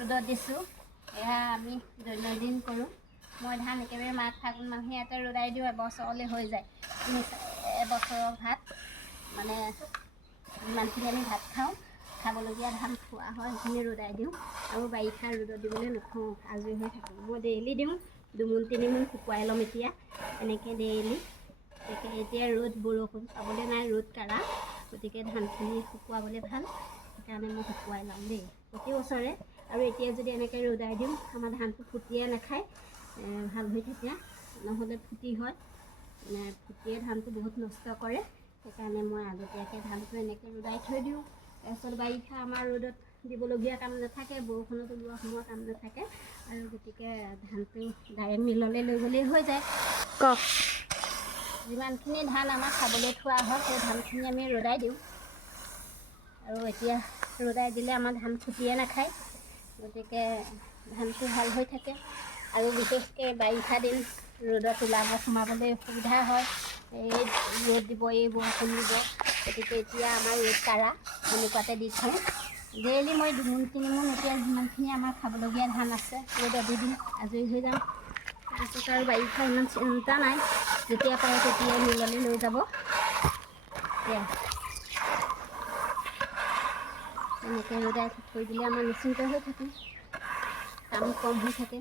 ৰ'দত দিছোঁ। এয়া আমি দৈনন্দিন কৰোঁ। মই ধান একেবাৰে মাঘ ফাগুন মাহীয়াতে ৰ'দাই দিওঁ, এবছৰলৈ হৈ যায়। এবছৰৰ ভাত মানে যিমানখিনি আমি ভাত খাওঁ, খাবলগীয়া ধান খোৱা হয়, সেইখিনি ৰ'দাই দিওঁ। আৰু বাৰিষা ৰ'দত দিবলৈ নথওঁ, আজৰি হৈ থাকোঁ। মই ডেইলি দিওঁ, 2 মোন 3 মোন শুকুৱাই ল'ম এতিয়া, এনেকৈ ডেইলি। এতিয়া ৰ'দ বৰষুণ পাবলৈ নাই, ৰ'দ কাঢ়া, গতিকে ধানখিনি শুকুৱাবলৈ ভাল, সেইকাৰণে মই শুকুৱাই লওঁ দেই প্ৰতি বছৰে। আৰু এতিয়া যদি এনেকৈ ৰ'দাই দিওঁ, আমাৰ ধানটো ফুটিয়ে নাখায়, ভাল হৈ থাকে, নহ'লে ফুটি হয়, ফুটিয়ে ধানটো বহুত নষ্ট কৰে। সেইকাৰণে মই আগতীয়াকৈ ধানটো এনেকৈ ৰ'দাই থৈ দিওঁ। তাৰপিছত বাৰিষা আমাৰ ৰ'দত দিবলগীয়া কাম নাথাকে, বৰষুণত ওলোৱা সময় কাম নাথাকে, আৰু গতিকে ধানটো ডাইৰেক্ট মিললৈ লৈ গ'লেই হৈ যায়। কওক। যিমানখিনি ধান আমাৰ খাবলৈ থোৱা হয়, সেই ধানখিনি আমি ৰ'দাই দিওঁ। আৰু এতিয়া ৰ'দাই দিলে আমাৰ ধান ফুটিয়ে নাখায়, গতিকে ধানটো ভাল হৈ থাকে। আৰু বিশেষকৈ বাৰিষা দিন ৰ'দত ওলাব সোমাবলৈ অসুবিধা হয়, এই ৰ'দ দিব, এই বৰষুণ দিব, গতিকে এতিয়া আমাৰ ৰ'দ কাঢ়া, এনেকুৱাতে দি থওঁ। ডেইলি মই 2 মোন 3 মোন, এতিয়া যিমানখিনি আমাৰ খাবলগীয়া ধান আছে ৰ'দত দি দিওঁ, আজৰি হৈ যাম। তাৰপিছত আৰু বাৰিষা ইমান চিন্তা নাই, যেতিয়া পাৰে তেতিয়াই মিললৈ লৈ যাব। এনেকৈ ৰ'দাই থৈ দিলে আমাৰ নিশ্চিন্ত হৈ থাকোঁ, কাম কম হৈ থাকে।